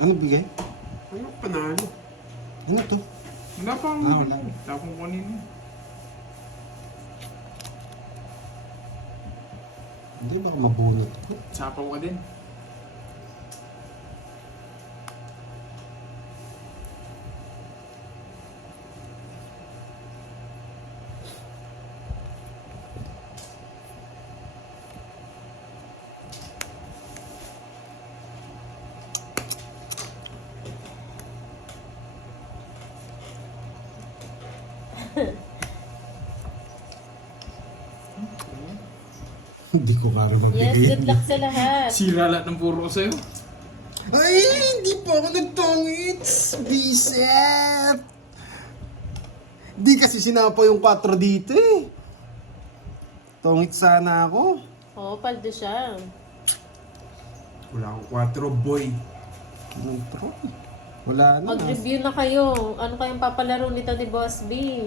Ano bigay? Ano panalo? Ano to? Wala pa akong wala. Wala akong kunin. Hindi, baka mabunot ko. Sapaw ka din. Hindi ko kaya Yes, magbigay. good luck sa lahat. Sira lahat ng puro ko sa'yo. Ay, hindi pa ako nagtongits. Biset. Hindi kasi sinapaw yung 4 dito eh. Tongits sana ako. Oo, paldo siya. Wala akong 4, boy. Wala na. Mag-review na kayo. Ano kayong papalaro nito ni Boss B?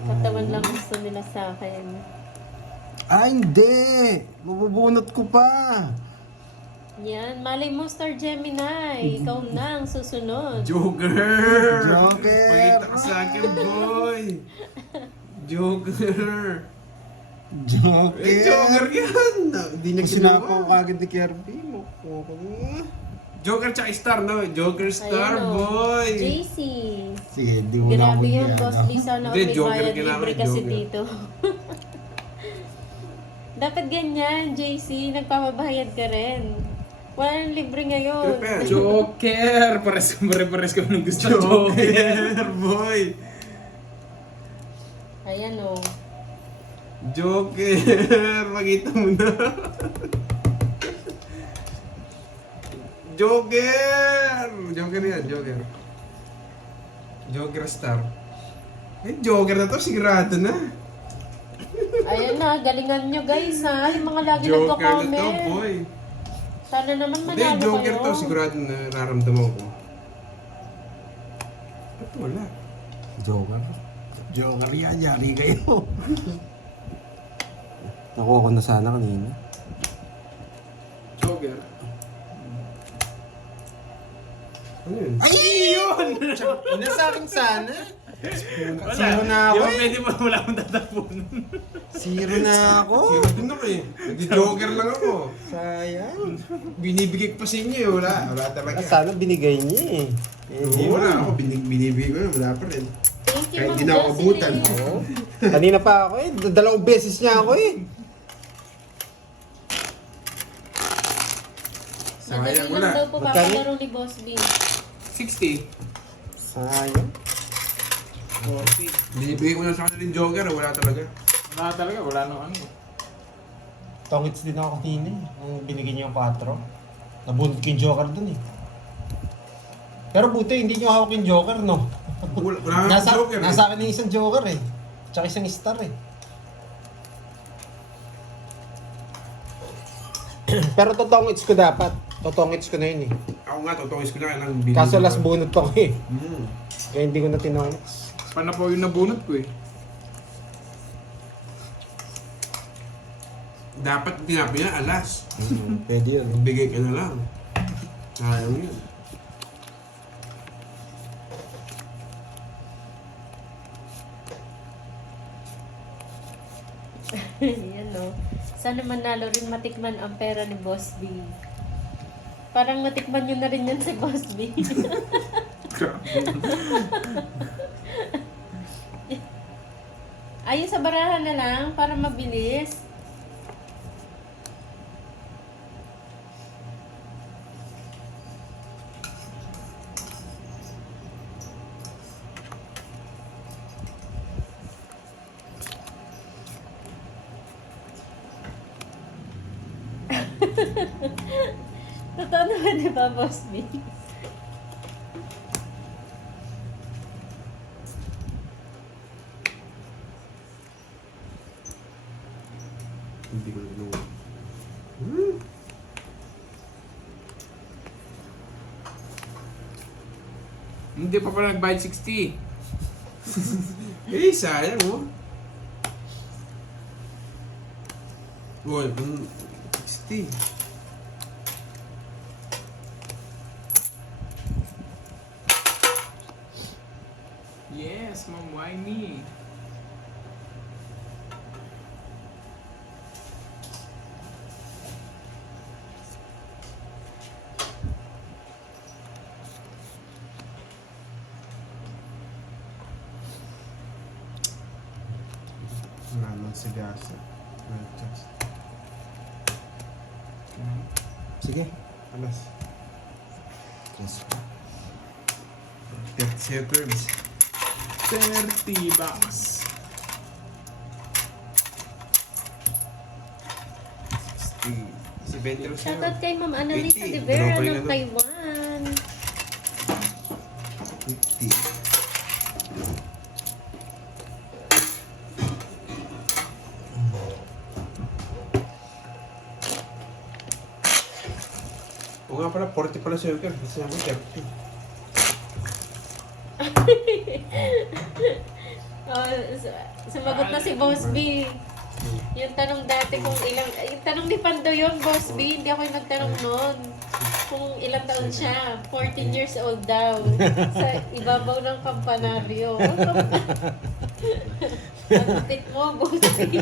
Katawan lang gusto nila sa akin. Ah, hindi. Mabubunot ko pa. Yan, malay mo Star Gemini. Ikaw na ang susunod. Joker! Joker! Pakita ka sa akin, boy! Joker! Joker. Joker yan! Hindi niya Sinapaw ginawa. kagad ni Kirby. Makuha ko mo. Joker tsaka Star, no? Joker, Star, Ayan, oh. boy! JC. Sige, di mo na Grabe ako yan, yan, Boss ah. Lee. Sana Hindi, may Joker bayad kailangan, libre kasi Joker. dito. Dapat ganyan, JC. Nagpapabayad ka rin. Walang libre ngayon. Joker! Pares kami ng gusto. Joker, boy! Ayan o. Joker! Makita mo na. Joker! Joker yan, Joker. Joker Star. Eh, Joker na to, sigurado na. Ayan na, galingan nyo guys ha. Yung mga lagi Joker na to, nagko-comment. boy. Sana naman Hindi, manalo Joker kayo. to, sigurado na nararamdaman ko. Ba't wala? Joker. Joker yan, yari kayo. Nakuha ko na sana kanina. Joker? Ano yun? Ay, yun! Nasa akin sana. Zero na ako eh. Pwede pa wala akong tatapunan. Zero na ako. Zero din ako eh. Nag-joker lang ako. Sayang. Binibigay ko pa sa inyo eh. Wala talaga. Sana binigay niya eh. Hindi, wala ako. Binibigay ko yun. Wala pa rin. Thank you, Kahit Ma'am di na ako Jocelyn. abutan. Oo. Kanina pa ako eh. Dalawang beses niya ako eh. Madali Sayang lang wala. daw po Magkano? papalaro ni Boss B. 60. Sayang. 40. Binibigay ko na sa kanila yung joker. Wala talaga. Wala talaga. Wala nang ano. Tongits din ako kanina eh. Nung binigyan niyo yung 4. Nabunod ko yung Joker dun eh. Pero buti hindi niyo hawak yung Joker no. Wala nang joker eh. Nasa akin yung isang Joker eh. Tsaka isang Star eh. Pero totongits ko dapat. Totongits ko na yun eh. Ako nga, totongis ko lang. Lang binibigay Kaso ko. last bunot pa ko eh. Hmm. Kaya hindi ko na tinongits. Paano po yung nabunot ko eh? Dapat tinapi na alas. Pwede yun. Magbigay ka na lang. Sayang yun. Yan o. Sana manalo rin matikman ang pera ni Boss B. Parang natikman nyo na rin yan si Boss B. Ayun sa barahan na lang para mabilis. Totoo naman, di ba, Boss B? Hindi ko na ginawa. Hindi pa pala nag-bayad 60. Eh, sayang oh. Boy, 60. Yes, Ma'am Wimey. Naman si Gasa. Sige, alas. Yes. 30 seconds. 30 bucks. 60. Si 20 Rosero. Shoutout kay Ma'am Annalisa 80. de Vera Dalawa pa rin ng ano. Taiwan. 50. O nga pala, 40 pala sa'yo ka. Kasi naman 30. Sumagot na si Boss B. Yung tanong dati kung ilang... Yung tanong ni Pando yun, Boss B. Hindi ako yung nagtanong noon. Kung ilang taon siya. 14 years old daw. Sa ibabaw ng kampanaryo. Pagtit mo, Boss B.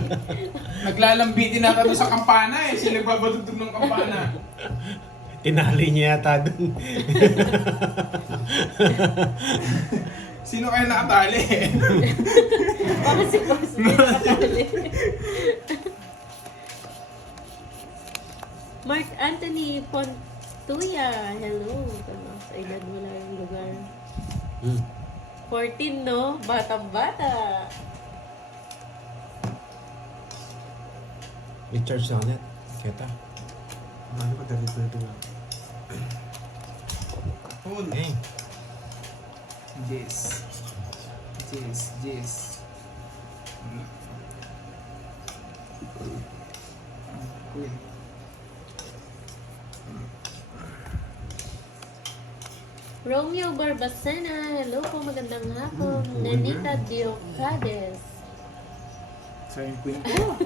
Naglalambitin na kami sa kampana eh. Sila nagbabatutog ng kampana. Tinali niya yata dun. Sino kaya nakatali? Baka si Boss B nakatali. Mark Anthony Pontuya. Hello. Ano, sa edad mo lang yung lugar. 14, no? Batang-bata. I-charge na ulit. Kita. Ano ba dali ito nga? Kapon. Eh. Yes. Yes, yes. Queen. Romeo Barbacena. Hello po, magandang hapon. Nanita Diocades. Sa yung queen ko.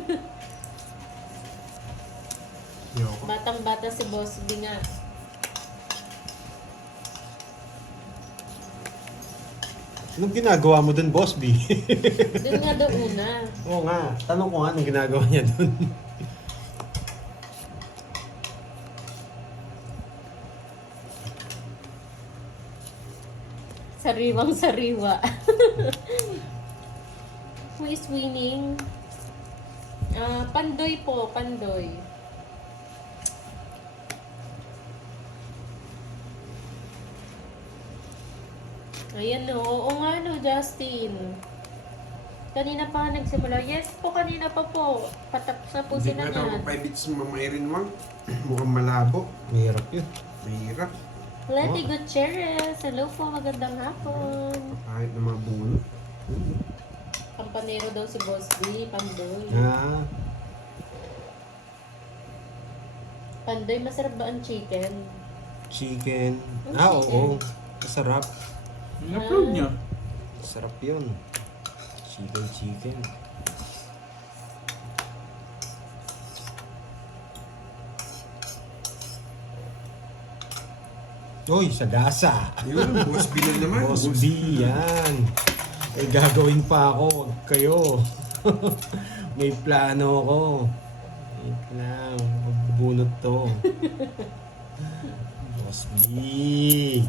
Yoko. Batang-bata si Boss B nga. Anong ginagawa mo dun, Boss B? Doon nga daw una. Oo nga. Tanong ko nga anong ginagawa niya dun. Sariwang-sariwa. Who is winning? Pandoy po, Pandoy. Ayan no, oo nga no, Justin. Kanina pa nagsimula. Yes po, kanina pa po. Patapos na po Hindi sila nga daw na. ako 5 bits mamairin mo. Mukhang malabo. Mahirap yun. Mahirap. Letty Gutierrez. Hello po, magandang hapon. Kahit ng mga bunot. Kampanero daw si Boss B, Pandoy. Ah. Pandoy, masarap ba ang chicken? Chicken. Ang Ah, chicken. oo. Masarap. In-upload niya. Sarap yun. Chicken. Uy, sagasa. Yun, boss B lang naman. Boss B, yan. May gagawin pa ako. Huwag kayo. May plano ako. Wait lang. Magbubunot to. Boss B.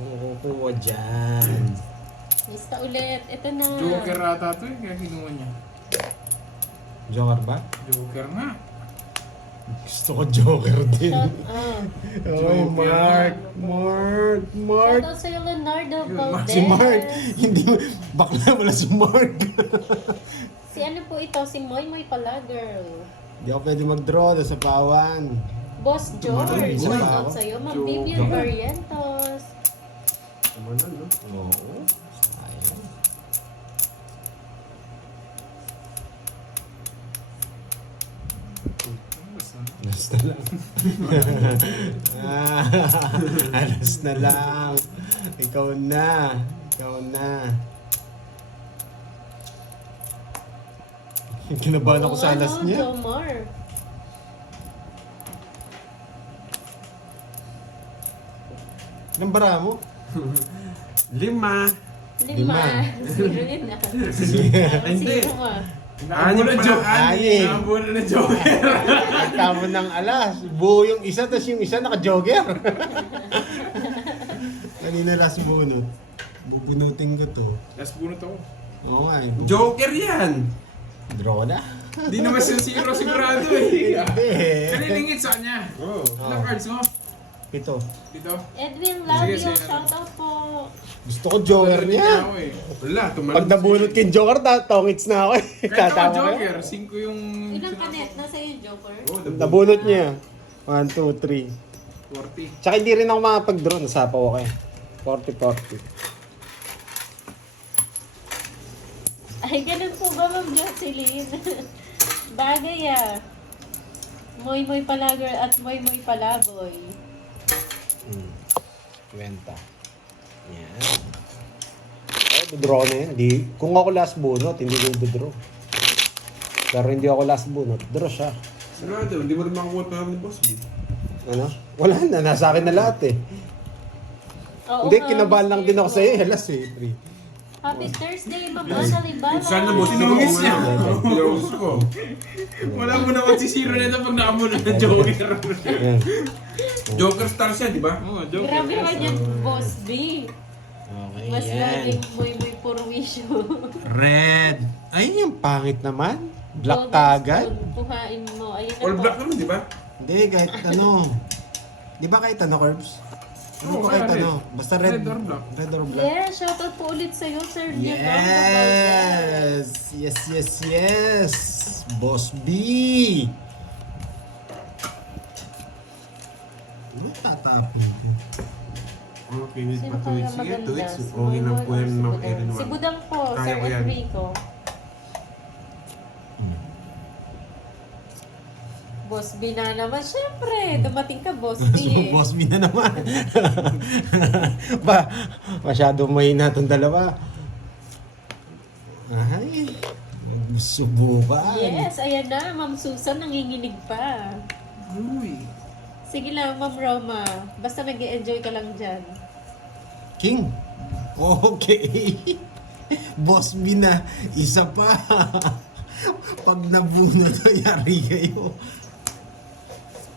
Ako kukuha dyan. Lista ulit. Ito na. Joker ata to eh. Kaya kinuha niya. Joker ba? Joker nga. Gusto ko Joker din. Shout out. Oy, Mark. Shout out sa'yo, Leonardo Valdez. Si Mark. Hindi, bakla wala si Mark. Si ano po ito? Si Moy Moy pala, girl. Hindi ako pwede mag-draw sa pawan. Boss George. Tumatalon, Shout boy. out sa'yo. Ma'am Joker. Vivian Barrientos. Tumanan, no? Oo. Sayang. Alas na lang. Alas na lang. Ikaw na. Kinabahan ako sa alas niya. Jomar. Ilang bara mo? 5. Lima. Zero yun ah. Hindi. Zero mo. Anim na joke. Anim. Nakabuo na joker. Tama ng alas. Buo yung isa, tapos yung isa naka-jogger. Kanina last bunot. Bubunutin ko to. Last bunot ako. Oo nga eh. Joker yan! Draw na. Di naman si zero sigurado eh. Hindi. Kanilingit sa kanya. Oo. Ilang cards mo? Ito. Dito. Edwin Labio, Sige, sige. shoutout po. Gusto ko joker Ako niya. eh. Wala, tumalon. Pag nabunot yung joker, tongits na ako eh. Kahit ako Tatawa ka. joker, 5 yung... Ilang kanet? Nasa yung Joker? Oo, Nabunot niya. 1, 2, 3. 40. Tsaka hindi rin ako makapag-draw. Nasapaw ako eh. 40. Ay, ganun po ba, Ma'am Jocelyn? Bagay ah. Moy Moy Palager at Moy Moy Palaboy. 20. Yan. Oh, draw na yan. Di, kung ako last bunot, hindi ko draw. Pero hindi ako last bunot, draw siya. Sarado, hindi mo rin makakuha pa ni Boss B. Ano? Wala na, nasa akin na lahat eh. Oo Hindi, nga, kinabahan lang din ako Miss sa'yo. Nico. Alas eh, 3. Happy Thursday, Ma'am Annalie Bala. Sana Boss B Sinungis niya. Sinungis ko. Wala mo naman si zero na ito pag nakamulo ng joker. Yan. Joker star siya, di ba? Oo, joker. Grabe naman yan, Boss B. Okay, Mas yan. laging Moy Moy Purwisyo. Red. Ay, yung pangit naman. Black Golden kagad. spoon, Kuhain mo. Ayun na All po. black naman, di ba? Hindi, kahit ano. Di ba kahit ano, Corbs? Ano Oo, ba kahit kaya red. ano? Basta red. Red or black. Red or black. Yeah, shoutout po ulit sa'yo, Sir Diego. Yes! Yes, yes, yes! Boss B! Ano tatapin? Okay, Sino patuloy. kaya Sige, maganda? tuwid. Si Okay na Moy po or yan, si Ma'am Budang? Erin. Si Budang po, Kaya Sir ko yan. Enrico. Boss B na naman, syempre. Dumating ka, Boss B. eh. Boss B na naman. Masyadong mahina itong dalawa. Ay, subukan. Yes, ayan na. Ma'am Susan, nanginginig pa. Uy. Sige lang, Ma'am Roma. Basta nag-enjoy ka lang dyan. King. Okay. Boss B na. Isa pa. Pag nabunod, yari kayo.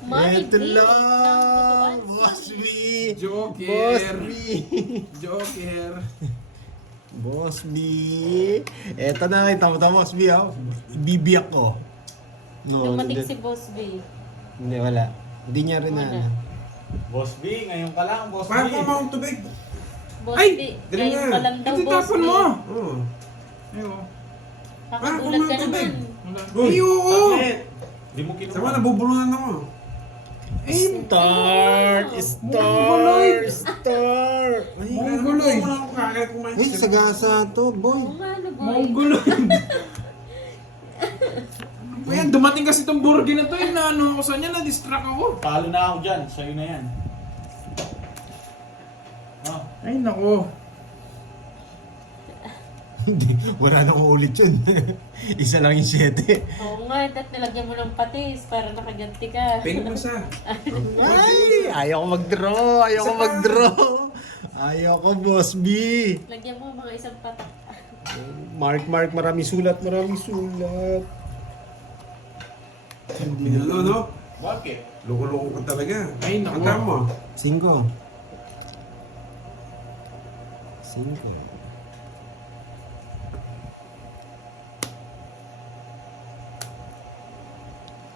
Money Ito Big lang. ng Boss B. Joker. Boss B. Joker. Boss B. Eto na, kita mo ito, Boss B. Oh. Bibiyak ko. No, Dumating hindi, si Boss B. hindi, wala. Hindi niya rin Wala. na. Boss B, ngayon ka lang, Boss Paano B. mo mga tubig? Boss Ay! B. dali Ngayon na. pa lang daw, Ito Boss B. tapon mo. Oo. Ayun. Kakagulat ka Paano mo naman. Ay, oo. Bakit? Di mo kinuha. Sama, nabubulunan ako. Start! Mongoloid. Start! Ay, Mongoloid. Wala akong kakain kumain. uy, sagasa to, boy. Oo nga, ano, boy? Mongoloid. Ayan, dumating kasi itong burgi na to eh, na ano ako sa kanya, na-distract ako. Talo na ako dyan, sa'yo na yan. Oh, Ay, nako. Hindi, wala nang ulit yun. Isa lang yung 7. Oo nga, at nilagyan mo ng patis para nakaganti ka. Pingin mo sa. Ay, ayaw ko mag-draw. Ayaw ko mag-draw. Ayaw ko, Boss B. Lagyan mo mga isang patak. Mark, maraming sulat, maraming sulat. Pinalo, no? bakit? Loko-loko ka talaga. Ay, naku. Ang tama mo. 5. 5.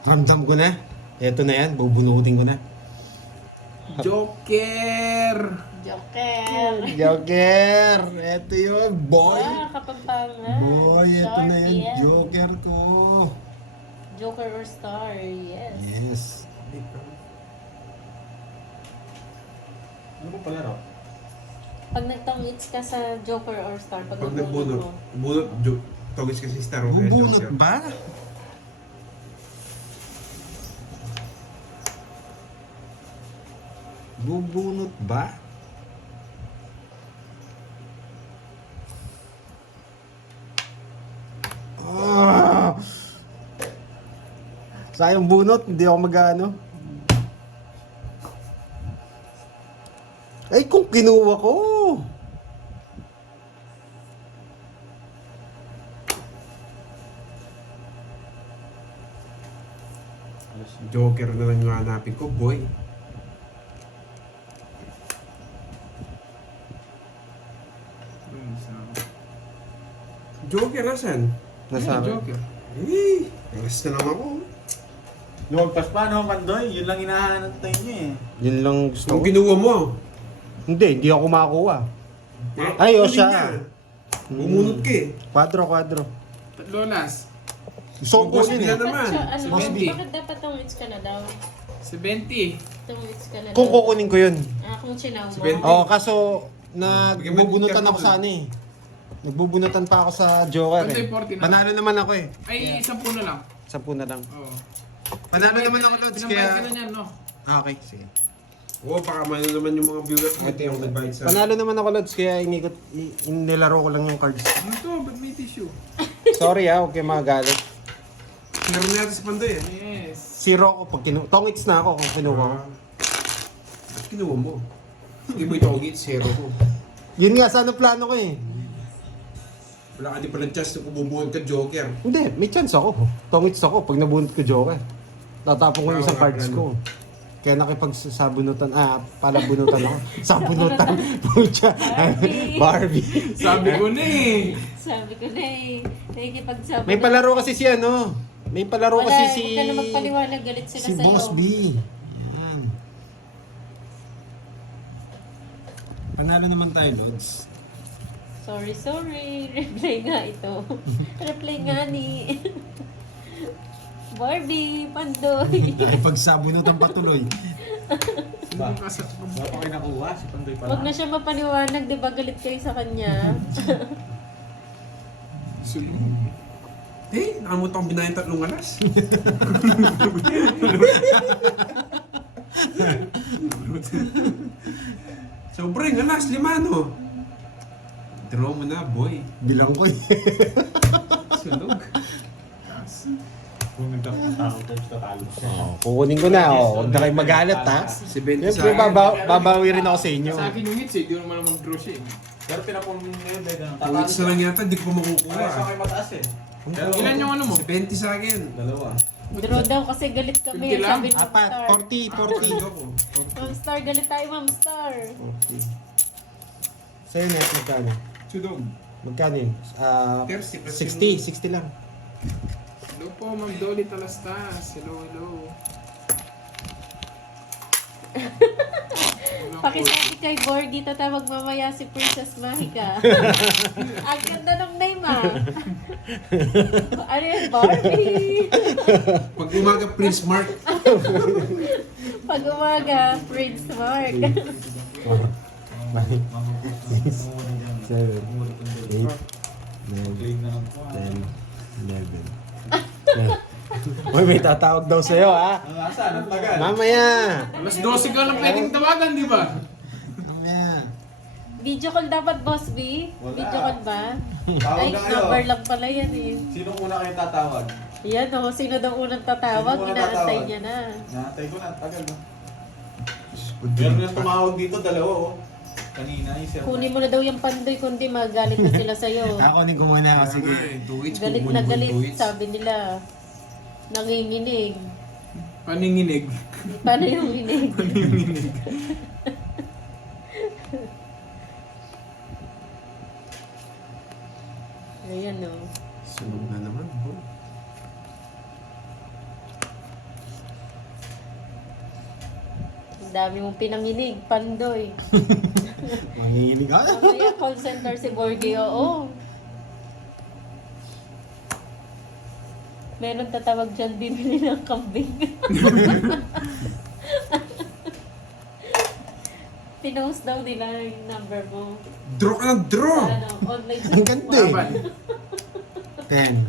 Ramdam ko na. Eto na yan, bubunutin ko na. Joker. Joker. Joker! Eto yun, boy! Ah, kapampangan. Boy, eto na yan, Sharp, Joker to. Joker or star, yes. Yes. Ano ko pala raw? Pag nagtong-its ka sa Joker or star, pag Pag nabunot nagbunot. mo. Bunot, tawagis kasi star o kaya Bubunot Joker. ba? Bubunot ba? Ah! Sayang bunot, hindi ako mag-ano. Ay, kung kinuha ko. Joker na lang yung hanapin ko, boy. Joker, nasan? Nasa akin. Joker. Eh, alas na lang ako. Lumagpas pa no, Pandoy? Yun lang hinahanap tayo niya eh. Yun lang gusto Kung ko. kinuha mo. Hindi ako makakuha. Ay, o Huli siya. niya. Bumunot ka eh. Kwadro. Lolas. Gusto ko Boss kunin Bill eh. naman. Ano, Boss B. bakit dapat tongits ka na daw? 70. Tongits ka na Kung daw. kukunin ko yun. Kung sinaw mo. 70. Oo, kaso nagbubunutan ako sa ano eh. Nagbubunutan pa ako sa Joker eh. Pandoy, 40 na. Panalo naman ako eh. Ay, 10 na lang. 10 na lang. Oo. Panalo naman ako, Lods, Pinabayad ka kaya... na niyan, no? Ah, okay, sige. Oo, baka man naman yung mga viewers ko. Ito yung nag-bite sa... Panalo naman ako, Lods, kaya inilaro ko lang yung cards. Ano to? Ba't may tissue? Sorry huwag kayo magalit. Meron natin sa Pandoy eh. Yes. Zero ako pag tongits na ako kung kinuha ko. Ba't kinuha mo? Hindi mo itogit, zero ko. Yun nga, sana plano ko eh. Wala ka di pala chance na kububuhan ka, Joker. Hindi, may chance ako. Tongits ako pag nabunot ko Joker. Tatapon ko yung isang cards ko. Kaya nakipagsabunutan, palabunutan ako. Sabunutan. Pucha. Barbie. Sabi ko na eh. Sabi ko na eh. Nakikipagsabi May palaro kasi si ano. May palaro Wala, kasi si... huwag ka na magpaliwanag. Galit sila Si sa'yo. Boss B. Yan. Panalo naman tayo, Lods. Sorry. Replay nga ito. Replay nga ni... Barbie, Pandoy. Nakipagsabunutan patuloy. Ba? Wala pa kayo nakuha, si Pandoy pala. Huwag na siya mapaniwanag, di ba galit kayo sa kanya? Sulong. Eh, nakamot akong binayang 3 alas. Sobrang alas, 5 no? Draw mo na, boy. Bilang ko eh. Sulog. Kung nagtatalo tayo sa talo. Kukunin ko na. Huwag na kayo magalit ha. Si Ben Siyempre, babawi rin ako sa inyo. Sa akin yung hits eh. Di ko naman mag-draw siya eh. Pero pinapon mo yun, dahil ganun. Tuwits na lang yata, di ko pa makukuha. Kaya sa akin mataas eh. Pero, Ilan yung ano mo? Si 20 sa akin. Dalawa. Draw daw kasi galit kami. Hindi lang. Sabi ni Ma'am Apat, Star. 40. Ako. Ma'am Star, galit tayo, Ma'am Star. Okay. Sa'yo net, magkano? Sudog. Magkano yun? 60 lang. Hello po, Ma'am Dolly Talastas. Hello. Pakisabi kay Borgie, tatawag mamaya si Princess Mahika. Ang ganda ng name Ano yun, Barbie? Pag umaga, Prince Mark. Pag umaga, Prince Mark. 7, 8, 9, 10, 11. Uy, may tatawag daw sa'yo ha. Nasaan? Ang tagal. Mamaya. Alas 12 ka lang pwedeng tawagan, di ba? Mamaya. Video call dapat, Boss B? Wala. Video call ba? Tawag Ay, na kayo. number lang pala yan eh. Sino una kayo tatawag? Yan o, sino daw unang tatawag? Sino unang Inaantay tatawag? niya na. Natay ko na, tagal no? Meron yung tumawag dito, dalawa oh. Kanina yung sir. Kunin mo na daw yung Pandoy, kundi magalit na sila sa'yo. Ako ni kumuna ako. Sige. Tuwits, Galit na galit, sabi nila. Nanginginig. Paninginig. Paano yung hinig? Paninginig. Ayan o. Sunog na naman, boy. Ang dami mong pinanginig, Pandoy. Manginginig ka. Mamaya call center si Borgie, oo. Meron tatawag dyan, bibili ng kambing. Pinost daw nila yung number mo. Draw ka ng draw! Ano, online. Ang ganda eh. Laban. 10.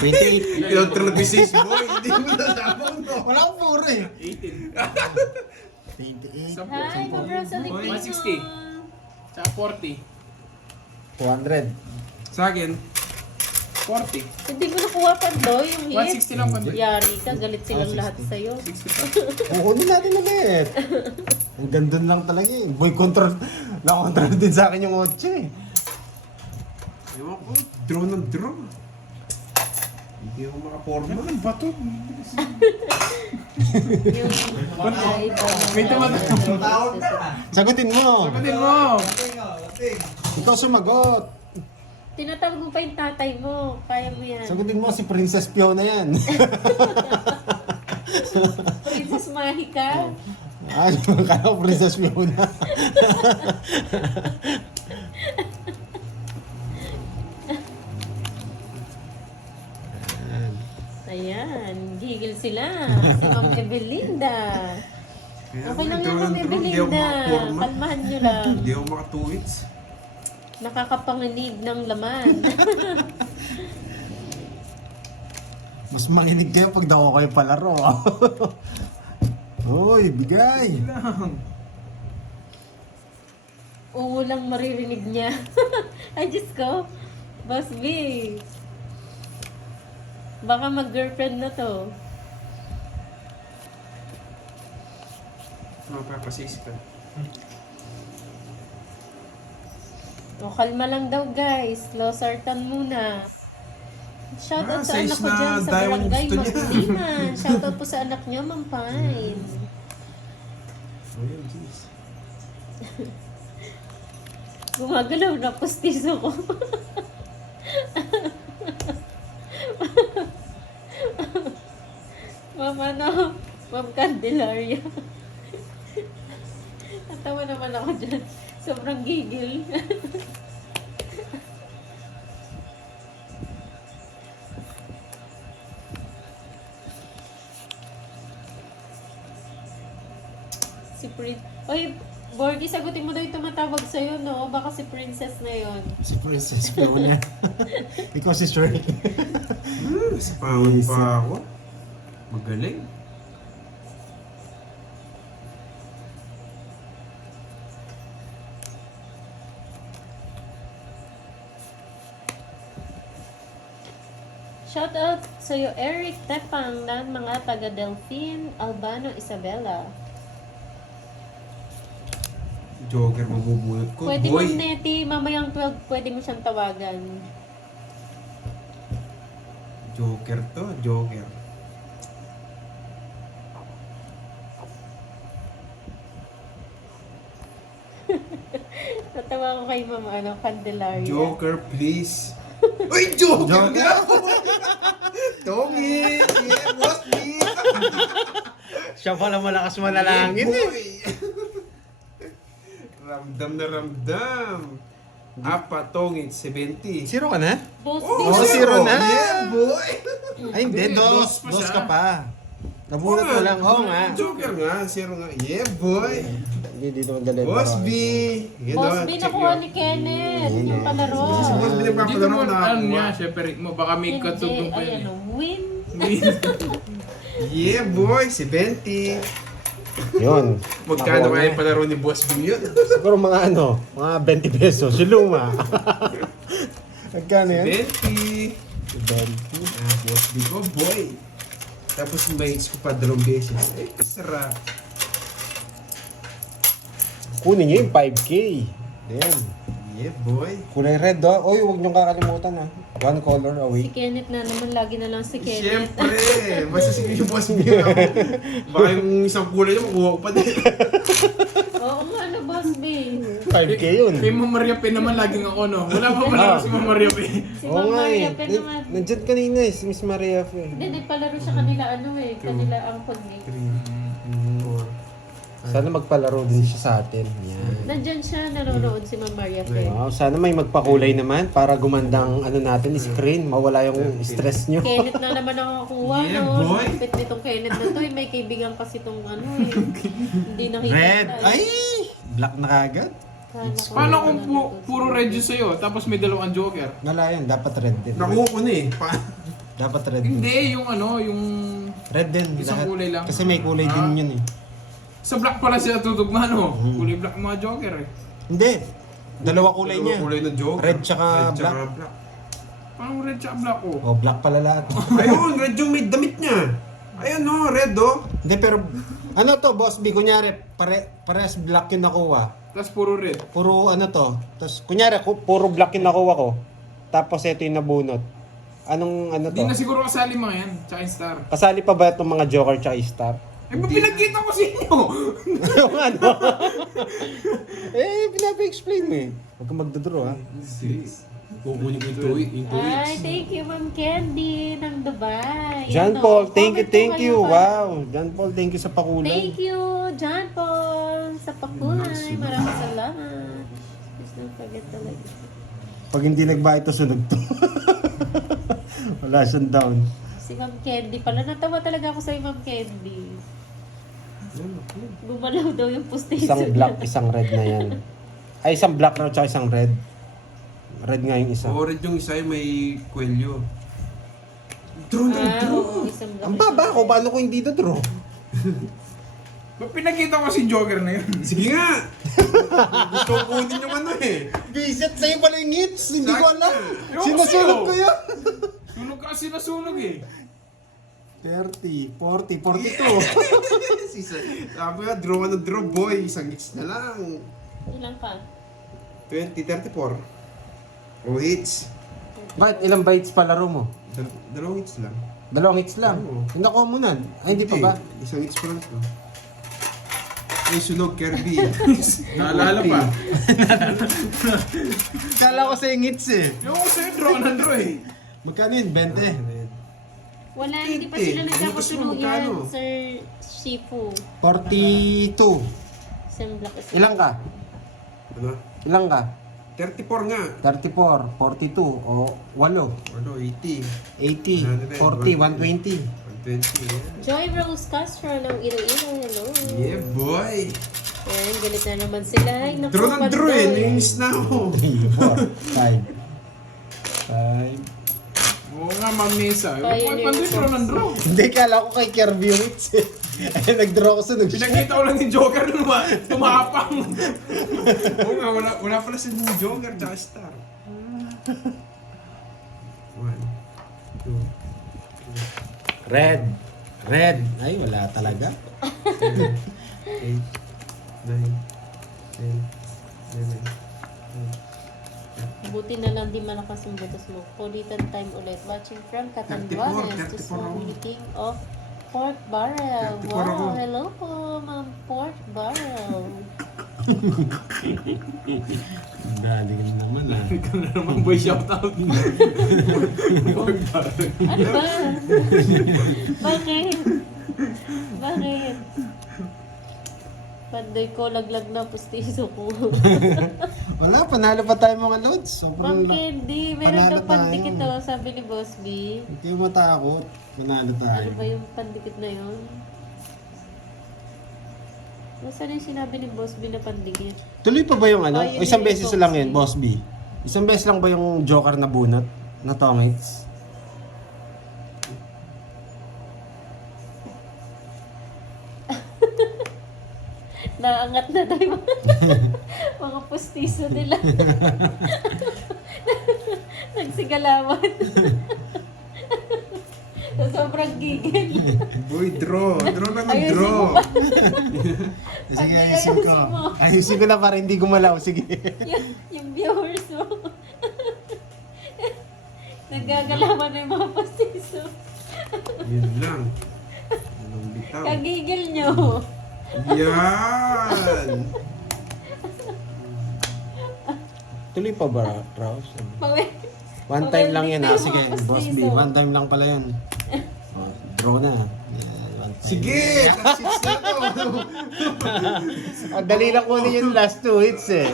28. Ilang 36, boy. Hindi mo nasabang, no? Wala akong puro eh. 18. 28. Hi, Mabro sa Ligpino. 160. Tsaka 40. 200. Sa akin, 40. Hindi mo nakuha Pandoy yung hit. 160 lang pa. Yari ka, galit silang lahat sa'yo. 60 pa. Kukunin natin ulit. Ang gandun lang talaga eh. Boy, control. Na-control din sa akin yung 8 eh. ewan ko, draw ng draw. Hindi ako makaporma. Ano ba to? Yung mga iba. May tumatawag. Tawag na. Sagutin mo. Sagutin mo. Ikaw sumagot. Tinatawag mo pa yung tatay mo. Kaya mo yan. Sagutin mo si Princess Fiona yan. Princess Mahika. Ah, kaya ko Princess Fiona. Ayan, gigil sila. Si Ma'am Evelinda. Okay lang yan, Ma'am Hindi ako Evelinda. makaporma. Kalmahan nyo lang. Hindi ako makatuwits. Nakakapanginig ng laman. Mas makinig kayo pag daw kayo palaro. Uy, bigay. Oo lang maririnig niya. Ay, Diyos ko. Boss B. Baka mag-girlfriend na to. Mapapasis ka. O, kalma lang daw guys. Losartan muna. Shoutout sa size anak ko na dyan sa diamond barangay gusto niya. Magdiman. Shoutout po sa anak niyo, Ma'am Pine. Oh, yun, jeez. Gumagalaw na postiso ko. Mama no, Ma'am Candelaria. Natawa naman ako dyan. Sobrang gigil. Si Oy, Borgie, sagutin mo daw yung tumatawag sa'yo, no? Baka si Princess na yon. Si Princess Fiona. Ikaw si Shrek. Sipawan pa ako. Magaling. Shoutout sa'yo, Eric Tepang ng mga taga Delphine, Albano, Isabela. Joker mabubunot ko. Pwede Boy. Ma'am Nettie, mamayang 12, pwede mo siyang tawagan. Joker to. Joker. Natawa ko kay Ma'am Candelaria. Joker, please. Uy, Joker nga! Tommy! Yeah, boss me! Siya pala malakas manalangin eh. Boy! Ramdam na ramdam. Apatongit, 70. Zero ka na? Boss Oh, Dino. zero na. Yeah, boy! Ay, hindi. Dos pa Dos siya. ka pa. Nabunot mo lang. Oo nga. Joker nga, zero nga. Yeah, boy! Hindi dito madali. Boss B! Boss B, nakuha ni Kenneth. Yung palaro. Si Boss B Hindi nagpapalaro mo na ano niya, ako. separate mo. Baka may Hindi, katsugtong pa ayan yan. o. Win. Yeah, boy! 70. Yun. Magkano Nakuha kaya na. yung palaro ni Boss B yun? Siguro mga ano, mga 20 pesos. Yung luma. Magkano yan? 70. 20. Ah, Boss B ko, boy! Tapos may hits ko pa 2 beses. Eh, kasarap. Kunin niyo yung 5K. Ayan. Yeah, boy! Kulay red oh. Oy, huwag niyong kakalimutan ha. One color Si away. Kenneth na naman. Lagi na lang si Kenneth. Siyempre! Masasige yung Boss B ako. Baka yung isang kulay na makuha ko pa din. Oo nga na, Boss B. 5K yun. Kay Ma'am Maria P naman laging ako, no? Wala pa pala si Ma'am Maria P. Si Oo Ma'am nga eh. Maria pa naman. Nandyan kanina eh, si Miss Maria F. Hindi, palaro siya kanila kanila ang pag-game. 4. Sana magpalaro din siya sa atin. Yan. Nandyan siya, nanonood si Ma'am Maria Fe. Wow, sana may magpakulay naman para gumandang ano natin, screen. Mawala yung stress nyo. Kenneth na naman ang nakuha, Yeah, no? boy. Kapit nitong Kenneth na to, may kaibigan kasi itong ano eh. Hindi nakikita. Red! Ay! Black na kagad. Paano kung puro red yung sa'yo, tapos may dalawang joker? Wala yan, dapat red din. Nakuha ko na eh. Dapat red din. Hindi, yung ano, yung... Red din. Isang lahat. kulay lang. Kasi may kulay din yun eh. Sa black pala sila tutugma, no? Kulay black mga joker eh. Hindi. Dalawa kulay niya. Kulay ng Joker. Red tsaka black. Parang red tsaka black, oh. Oh, black pala lahat. Ayun, red yung may damit niya. Ayun no, red oh. Hindi pero, ano to, Boss B? Kunyari, parehas black yung nakuha. Tapos puro red. Puro ano to. Tapos, kunyari, puro black yung nakuha ko. Tapos ito yung nabunot. Anong ano to? Hindi na siguro kasali mga yan. Tsaka yung star. Kasali pa ba itong mga Joker tsaka Star? Eh, ba pinagkita ko sa inyo? Yung ano? Pinapa-explain mo eh. Huwag kang magdodraw ha. Kukunin ko yung Ay, thank you, Ma'am Candy ng Dubai. John Ano, Paul, thank you, comment po thank kayo you. pa. Wow. John Paul, thank you sa pakulay. Thank you, John Paul, sa pakulay. Maraming salamat. Please don't forget to like. Pag hindi nagbayad ito, sunog to. Wala siyang down. Si Ma'am Candy pala. Natawa talaga ako sa Ma'am Candy. Gumalaw daw yung pustiso. Isang black, isang red na yan. Ay, isang black raw tsaka isang red. Red nga yung isa. Orange yung isa yung may kwelyo. Draw na, draw! Oo, isang Ang baba ko, paano ko hindi dodraw? Ba pinagkita ko si Joker na yun? Sige nga! Gusto ko kunin yung ano eh. Bisit sa'yo pala yung hits. Hindi ko alam. Ewan ko Sinusunod sa'yo. ko yun. Sunog ka kasi nasunog eh. 30, 40, 42. Sabi nga, draw ka na draw boy. Isang hits na lang. Ilang pa? 20, 34. Oh, hits. Bakit? Ilang bites pa laro mo? Dalawang hits lang. Dalawang hits lang. Oo. Yung nakomunan. Ay, hindi pa ba? Isang hits pa lang ito. Ay, sunog, Kirby. Naalala pa. Kala ko sa yung hits eh. Yung ko sa'yo, draw na draw eh. Magkano yun? 20? Wala, hindi pa 50. sila nagkakasunugan, Magkano? Sir Shifu. 42. Isang black is Ilang ka? Ano? Ilang ka? 34 nga. 34, 42, o 8. Ano, 80. 80, 40, 120. 120. Yeah. Joy Rose Castro ng Iloilo. Hello. Yeah, boy. Ayan, galit na naman sila. Ay, naku, Draw ng draw eh. panday. Nainis na ako. 3, 4, 5. Oo nga, Ma'am Nessa. Yung Pioneer pandoy, draw ng draw. Hindi, kala ko kay Kirby yung hits eh. Ay, nag-draw ko sunog siya. Pinagkita ko lang ni Joker nung tumapang. Oo nga, wala pala sa new Joker tsaka Star. 1, 2, Red. Red. Ay, wala talaga. 8, 9, 10, 11, Buti na lang di malakas yung butas mo. Kulitan time ulit. Watching from Catanduanes. 34 To small ako. meeting of Pork Barrel. 34 ako. Wow, hello po, Ma'am Pork Barrel. Galing naman ah. Ikaw na naman, boy, shoutout. Ano ba? Bakit? Bakit? Panday ko, laglag na pustiso ko. Wala, panalo pa tayo mga loads. Sobrang Ma'am Candy, meron daw Panalo pandikit tayo. sabi ni Boss B. Hindi mo matakot. Panalo tayo. Ano ba yung pandikit na yun? Nasaan yung sinabi ni Boss B na pandikit? Tuloy pa ba yung ano? Oh, yun O isang yung beses Boss lang B. yun, Boss B? Isang beses lang ba yung Joker na bunot? Na Tomates? Naangat na daw yung mga pustiso nila. Nagsigalawan. So, sobrang gigil. boy, draw. Draw na ng Ayusin draw. mo pa. Sige, Pati ayusin ko. ayusin mo. Ayusin ko na para hindi gumalaw. Sige. yung viewers mo. Naggagalawan na yung mga pustiso. Yun lang. Anong bitaw? Kagigil nyo. Yan! Tuloy pa ba, Rouse? Pawi- One time lang yan ha. Paweldik Sige, na yung mga Boss B. pustiso. One time lang pala yan. Oh, draw na. Yeah, one time. Sige! That's it na to! Ang dali lang kunin yung last two hits eh.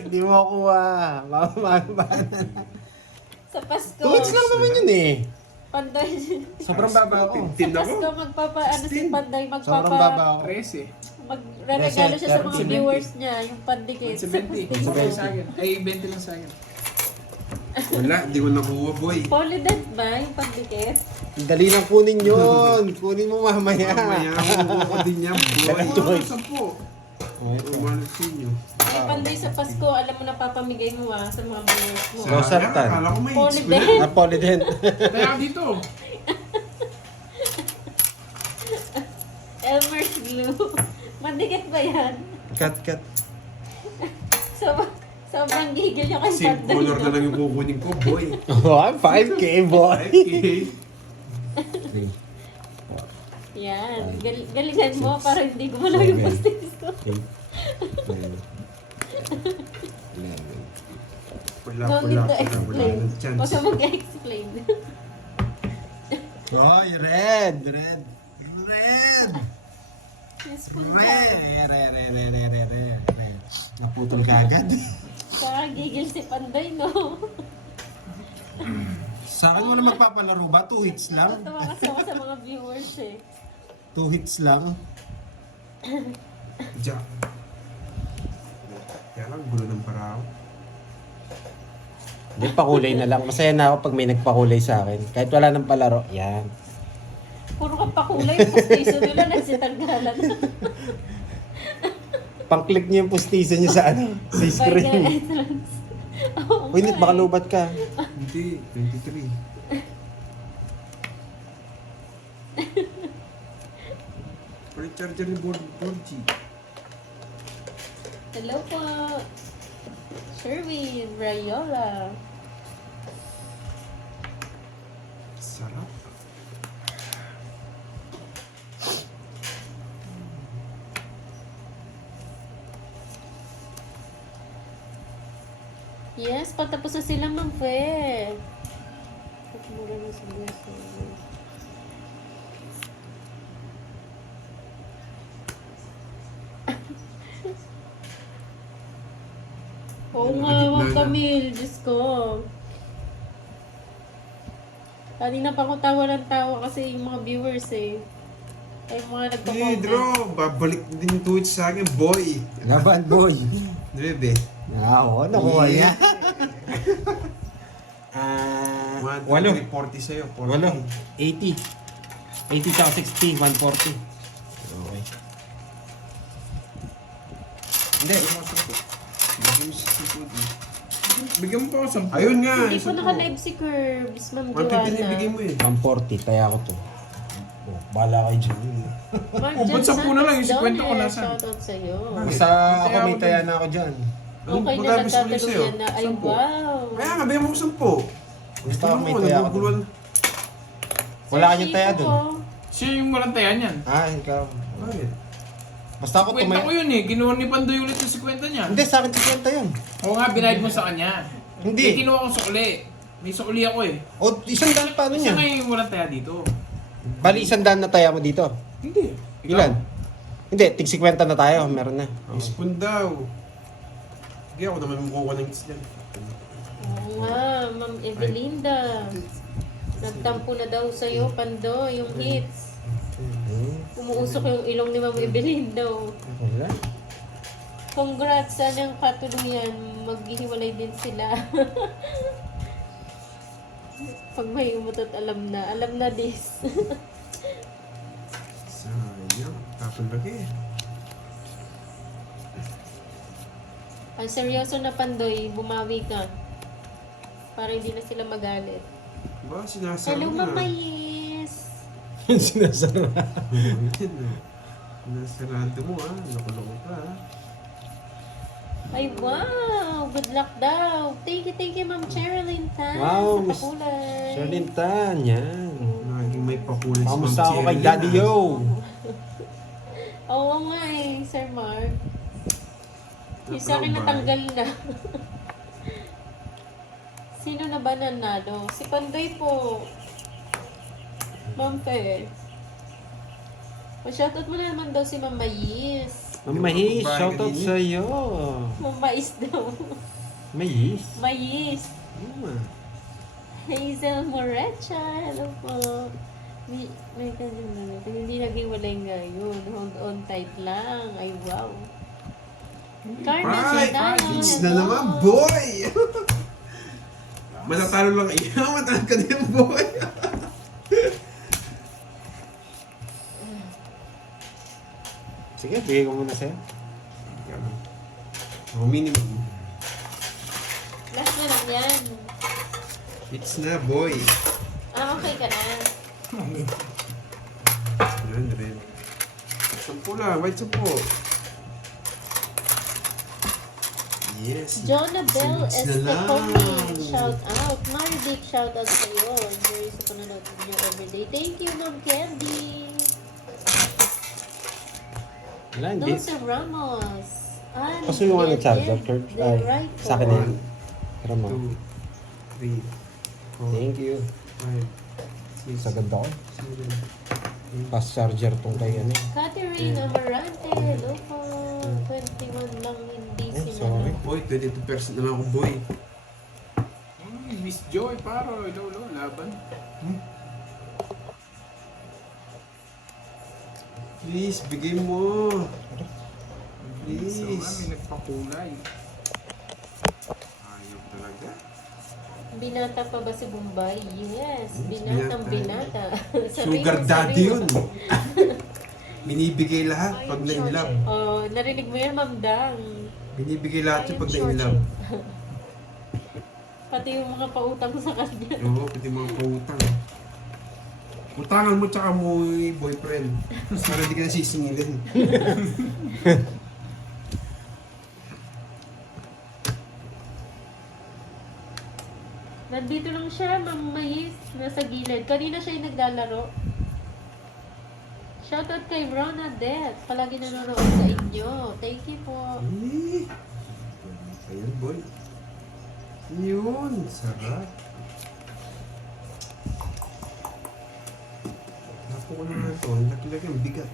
Hindi mo kuha. Sa Pasko. Two hits lang naman yun eh. Panday. Sobrang baba ko. Sa Pasko, ano si Panday, Sobrang baba ako. 13. magre-regalo siya sa mga 70. viewers niya, yung pandikit. 70. Lang sa akin. Ay, 20 lang sa akin. Wala, di ko nakuha, boy. Polydent ba yung pandikit? Ang dali lang kunin yun. Kunin mo mamaya. Mamaya, kukuha ko din yan, boy. Tuloy. 10. Umalas ninyo. Yung panday sa Pasko, alam mo na papamigay mo sa mga viewers mo. So, Sartan. Akala ko may hits ko Polydent. yan. Napoliden. Kaya dito. Elmer's glue. Mandikit ba yan? Cut, cut. So, Sobrang gigil niya kay Same Pandoy. color na lang yung kukunin ko, boy. Oh, 5K, boy. Okay. Yan. Galingan mo para hindi gumalaw yung postis ko. No need to explain. Huwag ka mag-explain. Boy, red. Red. Yes, po. Naputol ka agad. Parang gigil si Pandoy, no? Sa akin wala magpapalaro ba? 2 hits lang? Natuwa kasi ako sa mga viewers eh. 2 hits lang? Jack. Kaya lang, gulo ng paraw. Hindi, pakulay na lang. Masaya na ako pag may nagpakulay sa akin. Kahit wala nang palaro. Yan. Puro kang pakulay, postiso nila nagsitanggalan. Pang-click niyo yung postiso niyo sa ano? Sa screen. entrance. Oo Uy, Nit, nga baka eh. lubat ka. Hindi, 23. Pwede charger ni 4G. Hello po. Sherwin, Rayola. Sarap. Yes, patapos na sila, Ma'am Fe. Mura na sila. Oo nga, Ma'am Camille. Diyos ko. Kanina pa ako tawa ng tawa kasi yung mga viewers eh. Ay, mga nagpa-comment. Pedro, babalik din yung tweets sa akin, boy. Laban, boy. Bebe. Oo, nakuha niya. Walo. 40 sa'yo. 40. Walo. 80. 80 tsaka 60, 140. Okay. Hindi. Bigyan mo pa ako 10. Ayun nga. Hindi pa naka-live si Curbs, Ma'am 150 na Joanna. bigay mo eh. 140, taya ko to. Oh, bahala kayo dyan. Ma'am Ba't Jan 10 na lang, yung 50 ko Santos, nasa? shoutout sa'yo. Basta ako may taya na ako dyan. Okay na Magkabis ulit sa'yo? nagtataluyan na. Ay, 10. wow. Kaya nga, bigyan mo ko 10. Basta ako may taya ako dyan. Wala Sir kanyang taya Chico dun. po. Siya yung walang taya niyan. Ah, ikaw. Bakit? Basta ako Kwenta ko tumaya. yun eh. Ginawa ni Pandoy ulit yung 50 niya. Hindi, sa akin 50 yun. Oo nga, binayad mo sa kanya. Hindi. Eh, kinuha kong sukli. May sukli ako eh. O, 100 pa ano Siya niya? nga yung walang taya dito. Bali, 100 na taya mo dito. Hindi. Ikaw. Ilan? Hindi, tig 50 na tayo. Meron na. May spoon daw. Sige, ako naman mukha ng hits dyan. Oo nga, Ma'am Evelinda. Nagtampo na daw sa'yo, Pando, yung hits. Umuusok yung ilong ni Ma'am Evelinda. Wala. Congrats, sana ang katuluyan. Maghihiwalay din sila. Pag may umutot, alam na this. Sayang. Tapon lagi eh. Ang seryoso na Pandoy, bumawi ka. Para hindi na sila magalit. Ba, sinasama Hello, na. Mama Yes! Yung sinasara. Nasarado mo ah. Loko-loko ka ah. Ay, wow! Good luck daw! Thank you, Ma'am Cherilyn Tan. Wow, sa Miss pakulay. Charlene Tan, yan. Naging may pakulay si Kamusta Ma'am ako kay Cherry, Daddy ah. Yo? Oo nga eh, Sir Mark. Yung sa akin Napalambay. natanggal na. Sino na ba nanalo? Si Pandoy po. Ma'am Fe. Shoutout mo na naman daw si Ma'am Mais. Ang mahis, shoutout sa'yo. Ma'am Mais daw. Mahis? Mais. Hmm. Hazel Morecha. Hello po. May kanina. Hindi naghiwalay ngayon. Hold on tight lang. Ay, wow. Carmen Right! Santana. Hits na naman, boy! Matatalo lang iya. Matatalo ka din, boy! Sige, bigay ko muna sa'yo. Oh, minimum. Last na lang yan. Hits na, boy. Ah, okay ka na. 100. 10 lang, white 10. Yes. Jonah Bell Six na Estefoni, lang. shout out. Maridic, shout out sa'yo. Enjoy sa panonood niyo everyday. Thank you, Ma'am Candy. Wala, hindi. Dulce Ramos. Ah, Kaso yung ano, Ned, charger, Ned, Kurt, the ay, right sa akin one. yan. Pero mo. 2, 3, 4, Thank you. 5, 6, Sa ganda ko. 7, Fast charger tong kay ano. Catherine Amarante, hello po. 21 lang hindi Ay, si sorry. Nano. Boy, 22% na lang ako, boy. Miss Joy, paro. Lolo, laban. Please, bigay mo. So, Please. may nagpakulay. Ayaw talaga. Binata pa ba si Bombay? Yes, Yes, binatang binata. binata. Sabi Sugar mo, daddy sabi mo. yun. Binibigay lahat pag na-inlove. Oh, narinig mo yan, Ma'am Dang. Binibigay lahat yun pag Ayun, na-inlove. Pati yung mga pautang sa kanya. Oo, pati mga pautang. Utangan mo tsaka mo yung boyfriend. Para hindi ka na sisingilin. Nandito lang siya, Ma'am Mais, nasa gilid. Kanina siya yung naglalaro. Shoutout kay Rona Det. Palagi nanonood sa inyo. Thank you po. Eh. Ayun, boy. Yun, sarap. Tapo ko naman ito. Ang laki-laki, ang bigat.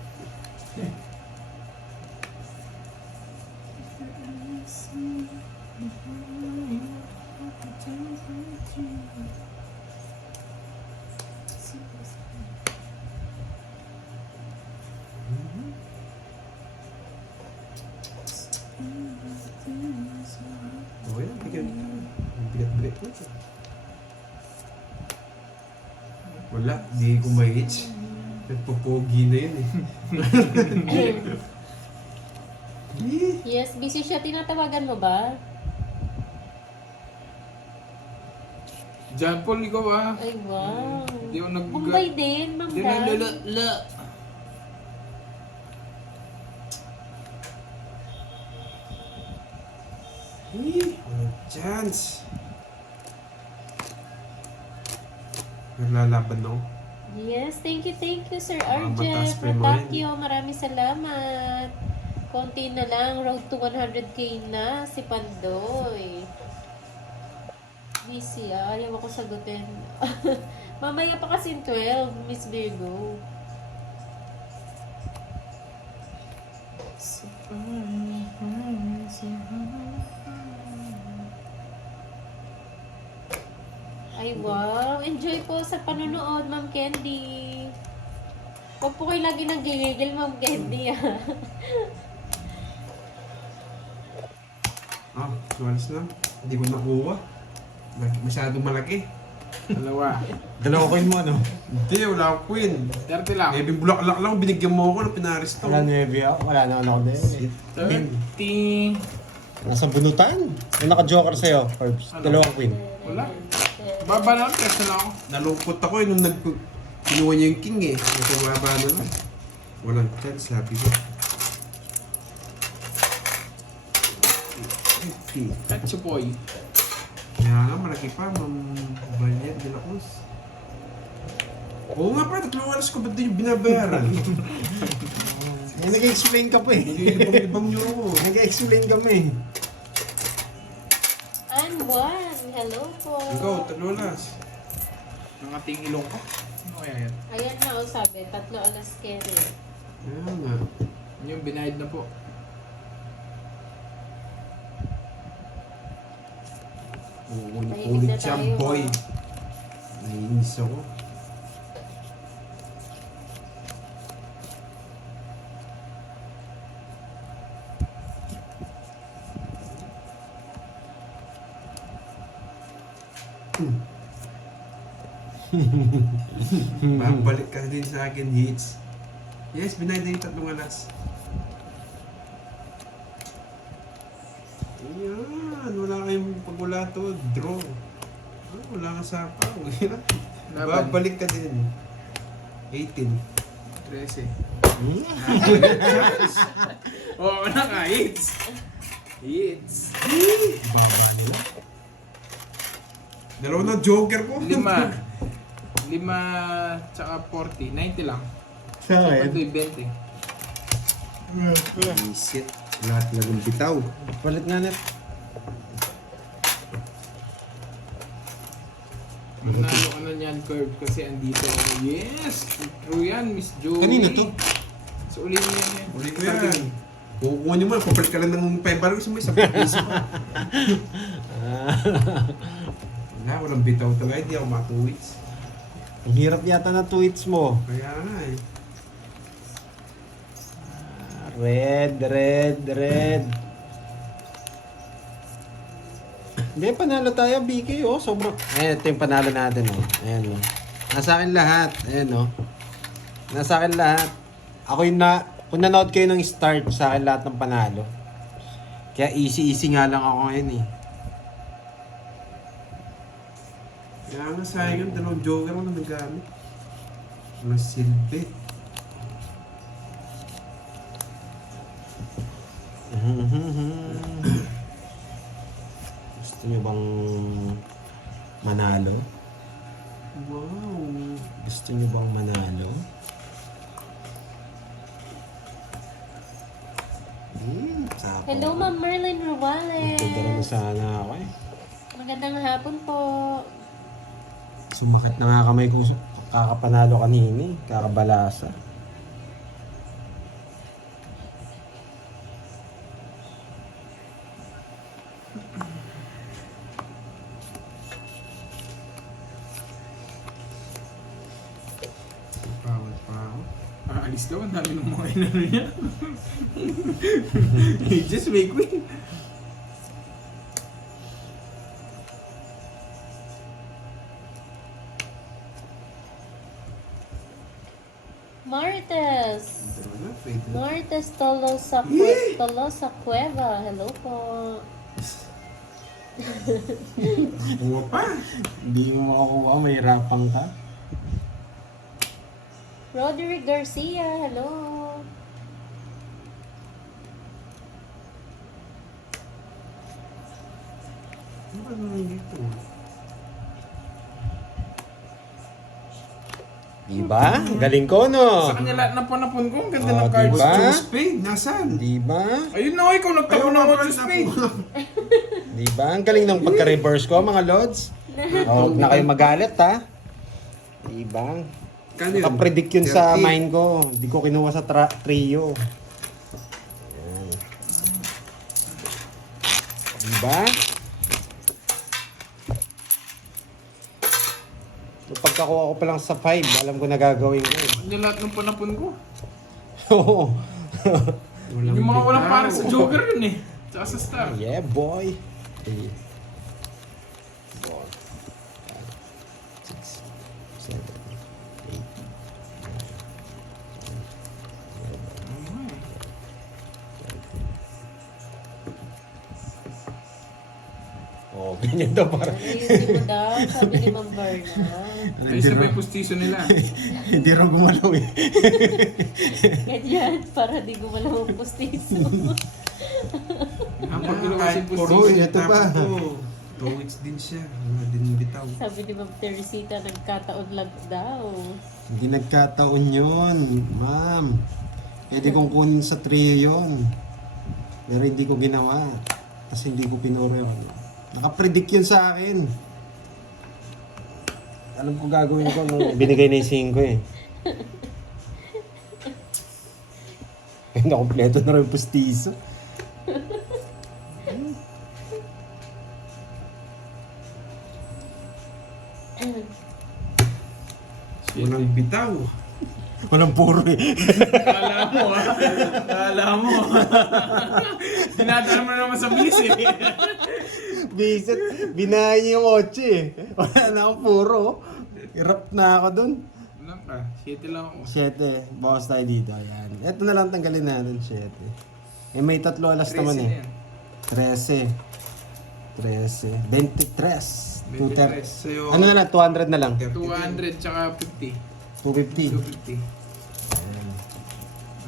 Okay lang, bigat. Ang bigat-bigat ko ito. Wala, di ko ma-hitch. Nagpapogi na yun eh. Yes, busy siya. Tinatawagan mo ba? John Paul, ikaw ah. Ay, wow. Hindi ako nag... Bombay din, Ma'am Hindi Dang. na Walang chance. Naglalaban ako. Yes, thank you, Sir mataas RJ. pa yung mga Protakyo, maraming salamat. Konti na lang, road to 100k na si Pandoy. Busy ah, ayaw ako sagutin. Mamaya pa kasi 12, Miss Virgo. Ay wow, enjoy po sa panonood, Ma'am Candy. Huwag po kayo lagi nang gigigil, Ma'am Candy ah. Ah, suwalas na. Hindi ko nakuha. Masyadong malaki. Dalawa. Dalawa coin mo, ano? Hindi, wala akong queen. 30 lang. Maybe bulaklak lang, binigyan mo ako ng pinaris to. Wala na ako. Wala na ako din. 30. Nasa bunutan. Yung naka-joker sa'yo, Herbs. Ano? Dalawang queen. Wala. Baba lang, test na ako. Nalungkot ako eh nung kinuha niya yung king eh. Nasa baba na lang. Walang chance, sabi ko. 50. Katsupoy. Kaya nga, malaki pa, Ma'am Valiant de la Cruz. Oo nga pa, 3 oras ko, ba't di yung binabayaran? Nag-explain ka pa eh. Nagigibang-ibang niyo ako. Nag-explain kami. And one, hello po. Ikaw, 3 oras. Ang ating ilong ko. Ano kaya yan? Ayan na, oh, sabi, 3 alas kere. Kaya nga. Yung binayad na po. Mahilig na Ulit siyang tayo, boy. ha? Naiinis ako. Babalik ka din sa akin, hits. Yes, binayad na yung 3 alas. Ayan, wala kayong pagwala to, draw. Ah, wala ka sa pa. Laban. Babalik ka din. 18. 13. Oo, wala ka, hits. Hits. Baba nila. Dalawa na joker ko. 5. 5 tsaka 40. 90 lang. Sa Sa akin. Pandoy, 20. Isit. Lahat na ng bitaw. Palit nga net. Manalo ka na niyan, Curve, kasi andito. Yes! True yan, Miss Joey. Kanino to? So, ulit mo yan eh. Uli ko yan. Kukunin mo, papalit ka lang ng 5 gusto mo, 10 piso pa. Wala, walang bitaw talaga. Hindi ako matuwits. Ang hirap yata na tweets mo. Kaya nga eh. Red, red, red. Hindi, panalo tayo, BK, oh. Sobrang... Ayan, ito yung panalo natin, oh. Ayan, oh. Nasa akin lahat. Ayan, oh. Nasa akin lahat. Ako yung na... Kung nanood kayo ng start, sa akin lahat ng panalo. Kaya easy-easy nga lang ako ngayon, eh. Kaya nga sayang yung dalawang joker mo na nagamit. Mas silbi. Gusto nyo bang manalo? Wow. Gusto nyo bang manalo? Sapo. Hello, Ma'am Merlin Ruales. Tuturo mo sana ako, eh. Magandang hapon po. Sumakit na nga kamay ko. Kakapanalo kanina, eh. Kakabalasa. Pawat pa ako. Alis daw, ang dami ng mga inano niya. Just make me. Martes. Wala, pwede na. Martes Tolosa Cueva. Hello po. Buwa pa. Hindi mo makakuha, mahirapan ka. Roderick Garcia. Hello. Ano ba naman dito? Diba? Galing ko, no? Sa kanya lahat ng panapon ko, ang ganda Oh, ng cards. diba? Choose spade, nasaan? Diba? Ayun na, ikaw nagtapo ng 8 spade. Diba? Ang galing ng pagka-reverse ko, mga lods. Oh, huwag na kayo magalit, ha? Diba? Kano yun? Nakapredict yun sa 30. mind ko. Hindi ko kinuha sa trio. Ayan. Diba? So, pagkakuha ko pa lang sa 5, alam ko na gagawin ko. Kanya lahat ng panapon ko. Oo. Walang Yung mga walang bitaw. para sa Joker yun eh. Tsaka sa Star. Yeah, boy. 3, 4, 5, 6, 7, 8. Oh, ganyan daw para. Ayusin mo daw. Sabi ni Ma'am Barna. Ay, sabay pustiso nila. Hindi rin gumalaw eh. Ganyan. Para di gumalaw ang postiso. Ang Wala, pagbilaw kasi kahit pustiso. Uy, puro ito pa. Towits din siya. Wala din bitaw. Sabi ni Ma'am Teresita, nagkataon lang daw. Hindi nagkataon yun, ma'am. Pwede kong kunin sa trio yun. Pero hindi ko ginawa. Kasi hindi ko pinuro yun. Nakapredict yun sa akin. Alam ko gagawin ko nung binigay na yung 5 eh. Ay, nakompleto na rin yung pustiso. Walang bitaw. Walang puro eh. Kala mo ah. Kala mo. Dinadaan mo naman sa bilis eh. Bisit, binahay yung 8 eh. Wala na akong puro. Hirap na ako dun. Wala ka. 7 lang ako. 7. Bawas tayo dito. Ayan. Ito na lang tanggalin natin. 7. Eh may 3 alas 13 naman eh. yan. 13. 13. 23. 23. Sa'yo. Ano na lang? 200 na lang. 200 tsaka 50. 250. 250.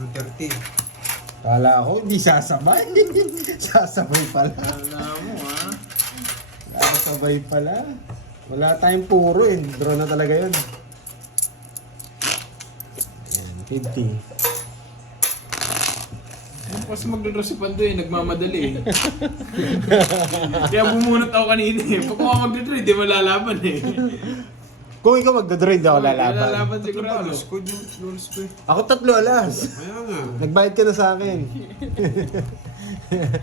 Ang 30. Kala ko, hindi sasabay. Sasabay pala. Alam mo, ha? Sasabay pala. Wala tayong puro eh. Draw na talaga yun. Ayan, 50. Kasi magdodro si Pandoy, nagmamadali eh. Kaya bumunot ako kanina eh. Pag ako magdodro, hindi malalaban eh. Kung ikaw magdodraw, hindi ako lalaban. Lalaban sigurado. Alas ko, yung lulas ko eh. Ako 3 alas. Kaya nga. Nagbayad ka na sa akin.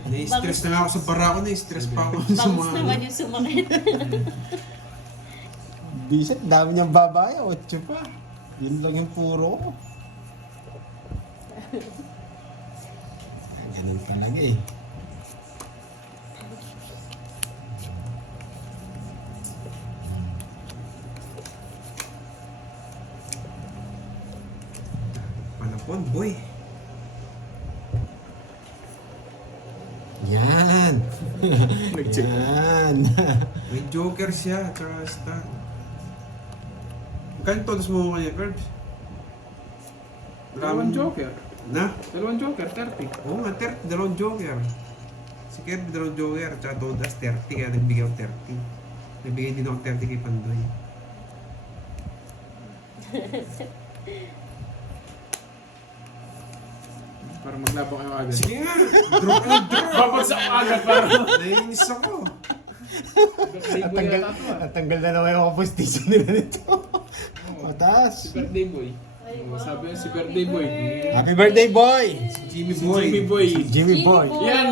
Na-stress na nga ako sa bara ko, na-stress pa ako sa Bangus mga... naman yung sumakit. Bisit, dami niyang babae. 8 pa. Yun lang yung puro ko. Ganun talaga eh. Panapon, boy. Yan. Yan. May joker siya, tsaka star. Magkano todos mo kanya, Curbs? Dalawang joker. Na? Dalawang joker, 30. Oo nga, 30, dalawang joker. Si Kirby, dalawang joker, tsaka todas 30, kaya nagbigay ako 30. Nagbigay din ako 30 kay Pandoy. Para maglabang kayo agad. Sige nga, draw ka na draw. Babagsak ko agad para. Naiinis ako. Natanggal na naman yung kapustiso nila nito. Mataas. Si birthday boy. Oh, sabi niya si birthday boy. Happy birthday, boy! Jimmy Si Boy. Jimmy boy. Jimmy boy. Yan,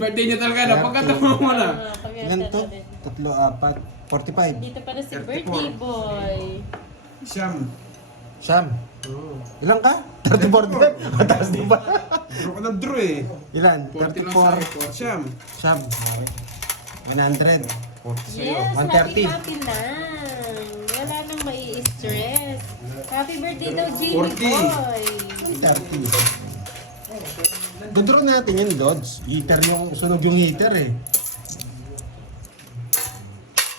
birthday niya talaga na. Pagkataon mo na. Ilan to? 3, 4, 45. Dito pala si 34. birthday boy. Siyam. Siyam. Oo. Ilan ka? 34 din. Mataas din ba? Draw ka na draw eh. Ilan? 40 lang sa 34. Siyam. Siyam. 100. 40 sa'yo. Yes, 130. happy lang. Wala nang mai-stress. Happy birthday daw, Jimmy 40. boy. 30. Dodraw natin yun, Dodds. Heater yung, sunog yung heater eh.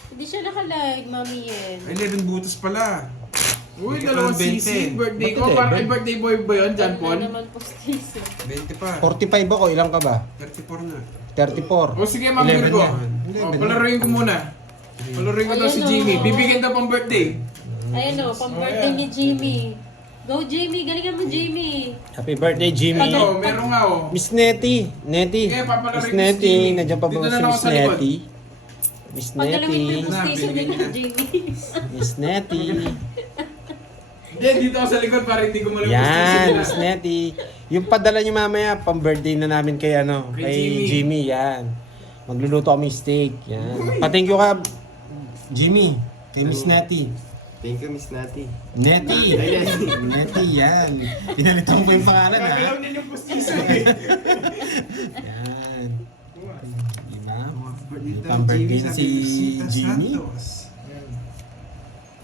Hindi siya nakalag, Mami Yen. Ay, 11 butas pala. Uy, Hindi dalawang ka ng 20. sisig. Birthday ko. Ba't Parang hindi? ay birthday boy ba yun, John Wala Paul? naman postiso. 20 pa. 45 ako, ilan ka ba? 34 na. 34. O sige, Ma'am 11 Virgo. yan. O, palaruin ko muna. Palaruin ko daw si Ayan, Jimmy. oh. Bibigyan daw pang birthday. Ayun o, pang-birthday ni Jimmy. Go, Jimmy! Galingan mo, Jimmy! Happy birthday, Jimmy. Ito, meron nga oh. Miss Nettie. Nettie. Sige, papalarin Miss ko si Nettie. Jimmy. Nandiyan pa ba Dito na si lang ako Miss sa likod. Nettie? Miss Pagkalawin mo Nettie. yung postiso din ni Jimmy. Miss Nettie. Hindi, dito ako sa likod para hindi ko malaman Yan, sila. Miss Nettie. Yung padala niyo mamaya, pang-birthday na namin kay ano, Kay kay Jimmy. Jimmy. Yan. Magluluto kami steak. Yan. Pa-thank you ka, Jimmy. Kay Miss Nettie. Thank you, Miss Nati. Nettie. Nettie, yan. Pinalitan ko yung pangalan, ha? Gagalaw din yung postiso eh. Yan. Diba? Birthday Pang birthday sabi si ni Sita Jimmy. Santos.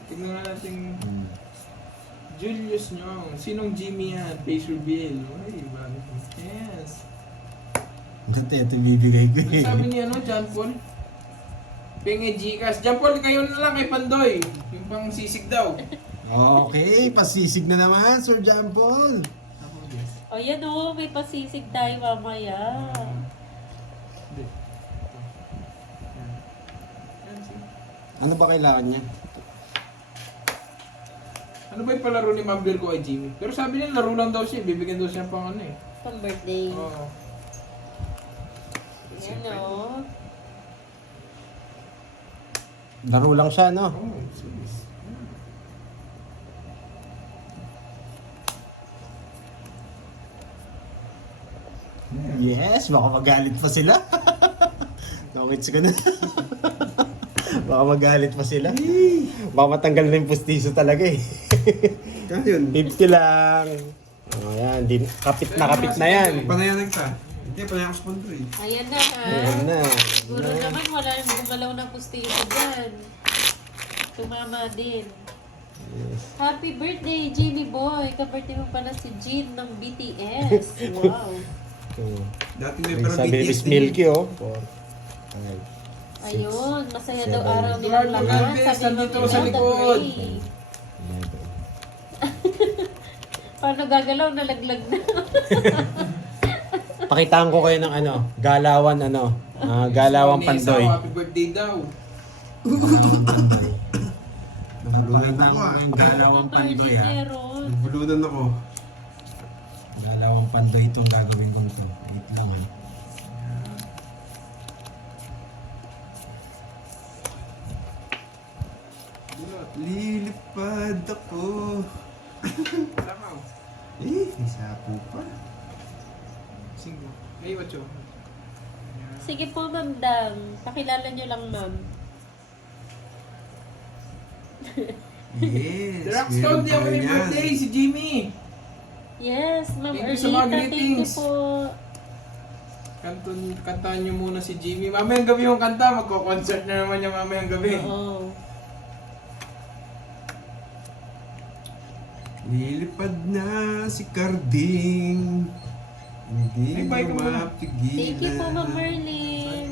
Tignan nga natin Julius Nyong. Sinong Jimmy yan? Face reveal. Ay, bago. Yes. Ganito ito bibigay ko eh. Sabi ni ano, John Paul? Penge Gcash. John Paul, kayo na lang kay Pandoy. Yung pang sisig daw. Okay, pasisig na naman, Sir John Paul. O yan o, may pasisig tayo mamaya. Ano ba kailangan niya? Ano ba yung palaro ni Ma'am Virgo kay Jimmy? Pero sabi niya, laro lang daw siya. Bibigyan daw siya pang ano eh. Pang-birthday. Oo. Yan o. Laro lang siya, no? Oh, sis. Yes, baka magalit pa sila. Nakits ka na. Baka magalit pa sila. Baka matanggal na yung pustiso talaga eh. Kano yun? 50 lang. Oh, yan. Kapit na yan. Panayanan ka. Hindi, panayan ko sa Pandoy eh. Ayan na ha. Ayan na. Siguro naman wala nang gumalaw ng pustiso dyan. Tumama din. Happy birthday, Jimmy Boy! Ka-birthday mo pala si Jean ng BTS. Wow! Dati may Ay, parang sabi ni BTS Miss din. Milky, oh. Ayun, masaya daw Seven. araw nilang Lord lahat. Galvez, Sabi ni nandito Mami sa Mel, likod. the Gray. Paano gagalaw? Nalaglag na. Pakitaan ko kayo ng ano, galawan galawang Vanessa, pandoy. Happy birthday daw. Nabulunan ako ah. Ng galawang pandoy ha. Meron. Nabulunan ako. Galawang pandoy itong gagawin kong to. Wait lang ha. Lilipad ako. Tama. May sapo pa. Sige. Hey, Wacho. Sige po, Ma'am Dang. Pakilala nyo lang, Ma'am. Yes. Rockstone, di ako tayo yung niyan. birthday, si Jimmy. Yes, Ma'am Thank you sa mga Erlita. Thank you greetings. po. Kantahan niyo muna si Jimmy. Mamayang gabi yung kanta, magko-concert na naman niya mamayang gabi. Oo. Lilipad na si Carding. Hindi Ay, bye ka muna. mapigilan. Thank you po, Ma'am Merlin.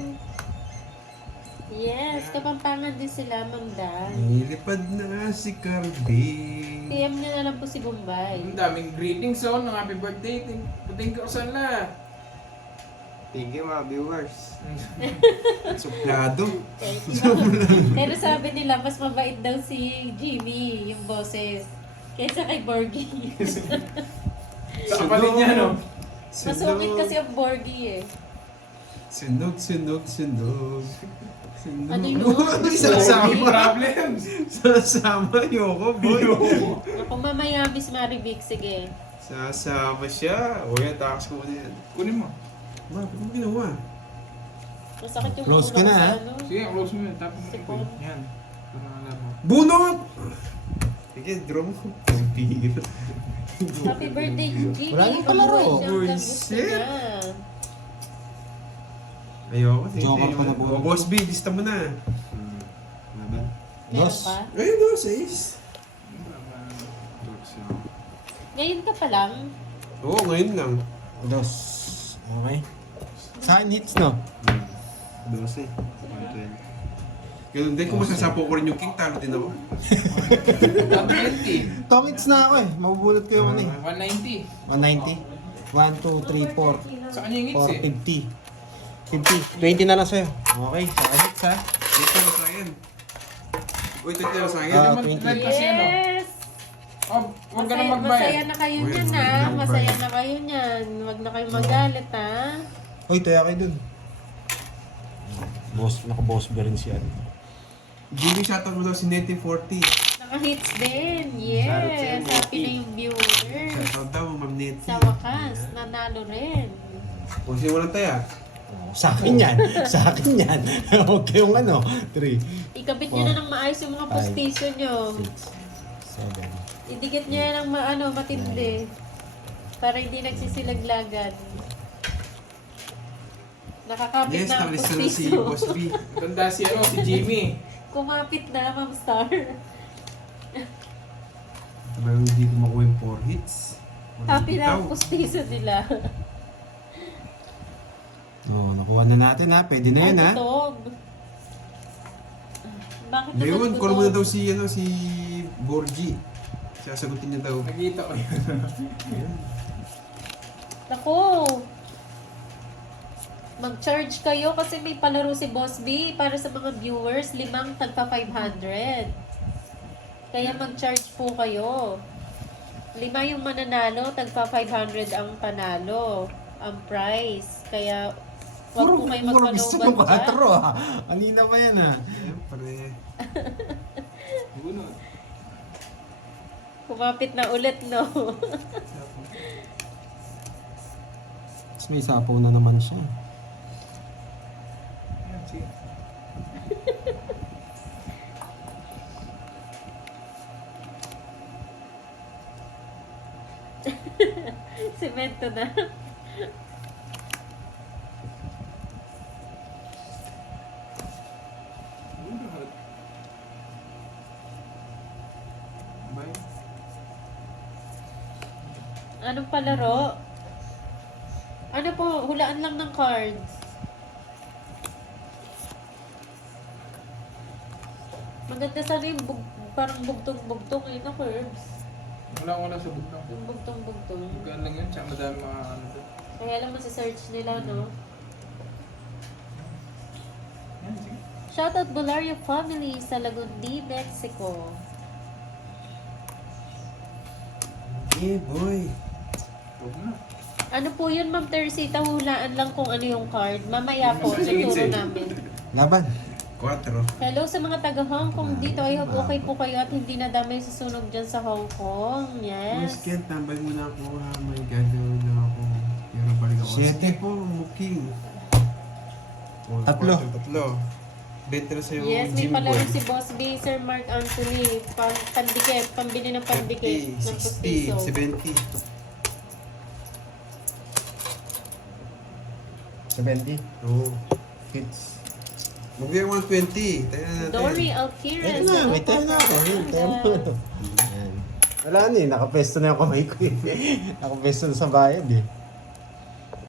Yes, Kapampangan din sila, Ma'am Dang. Lilipad na si Carding. PM nyo na lang po si Bombay. Ang daming greetings ng happy birthday. Thank you sana. Thank you mga viewers. Suplado. Pero sabi nila, mas mabait daw si Jimmy, yung boses, kaysa kay Borgie. Sa kapalit niya, no? Masungit kasi ang Borgie eh. Sunog, sunog, sunog. Sunog. Ano yun? Ano yung sasama? Problems. Sasama yoko, boy. Ako mamaya, Miss Marivic, sige. Sasama siya. O yan, takas ko muna yan. Kunin mo. Bakit mo ginawa? Masakit yung Close ulo ka ko na, sa ha? ano. Sige, close mo yun. Tapos mo Sipon. yan. Para alam mo. Bunot! Sige, draw mo. Pigil. Happy birthday, Jimmy. Wala nang palaro. Pag-buhay siya hanggang gusto Buisit. niya. Ayoko. sige, Joker sige. pa na bunot. O, Boss B, lista mo na. Meron Dos. pa? Ayun no, 6. Ngayon ka pa lang. Oo, ngayon lang. Dos. Okay. Sa akin hits no? 12. 120. Ganun din, kung masasapo ko rin yung king, talo din ako. 120. Tom hits na ako eh. Mabubulot ko yung ano eh. 190. 190. 1, 2, 3, 4. Sa kanya yung hits eh. 50. 20 na lang sa'yo. Okay, sa akin hits ha. Ito na sa akin. Uy, ito na sa akin. Ah, 20. Kasi ano? Yes! Oh, huwag ka na Masaya magbayad. na kayo Uy, niyan ano, ha. number. Masaya na kayo niyan. Huwag na kayo magalit ha. Uy, taya kayo dun. Boss, naka-boss ba rin siya? Jimmy, shoutout mo daw si Netty 40. Naka-hits din. Yes! Happy na yung viewers. Shoutout daw, Ma'am Netty. Sa wakas, nanalo rin. O, sino walang taya? Sa akin yan. Sa akin yan. Huwag kayong ano. 3, Ikabit nyo na ng maayos yung mga postiso nyo. 6, 7. Idikit nyo yan ng matindi. Para hindi nagsisilaglagan. Nakakapit Yes, na ang nakalista na si postiso. Boss B. Ganda si ano, si Jimmy. Kumapit na, Ma'am Star. Parang hindi ko makuha yung 4 hits. Happy na ang Ikaw. postiso nila. Oh, nakuha na natin ha. Pwede na yun ha. Tutog. Bakit naman Ngayon, tutog? call mo na daw si, si Borgie. Sasagutin niya daw. Nakita ko yun. Naku! Mag-charge kayo kasi may palaro si Boss B para sa mga viewers, 5 tagpa 500. Kaya mag-charge po kayo. 5 yung mananalo, tagpa 500 ang panalo, ang prize. Kaya wag po kayo gusto mo magpaluban 4 dyan. ha. Kanina pa yan ha. Siyempre. Bunot. Kumapit na ulit, no? Tapos may sapaw na naman siya. Ayan, sige. Semento na. Bunot. Bye. Anong palaro? Ano po, hulaan lang ng cards. Maganda sana yung parang bugtong-bugtong eh, na curves. Wala sa bugtong. Yung bugtong-bugtong. Gaan lang yun, tsaka madami mga ano doon. Kaya alam mo sa search nila, no? Yan, sige. Shoutout Bulario family sa Lagundi, Mexico. Yeah, boy. Huwag na. Ano po yun, Ma'am Teresita? Hulaan lang kung ano yung card. Mamaya po, Sige, tuturo sige. namin. Laban. 4. Hello sa mga taga Hong Kong dito. I hope okay po kayo at hindi nadamay sa sunog dyan sa Hong Kong. Mas Yes. Ken, tambay muna ako ha. May gagawin lang ako. Pero balik ako. 7. Sige po, muking. Tatlo. 3. Better sa'yo, Yes, may Jimmy palaro Boy. si Boss B, Sir Mark Anthony. Pandikit, pambili ng pandikit. 50, ng 60, pustiso. 70. 70. Oo. Hits. Mag-beer 120. Tayo na natin. Dory Alquiras. Ayun na, may tayo na ako. Ayun, tayo mo. Wala na eh, nakapesto na yung kamay ko eh. Nakapesto na sa bayad eh.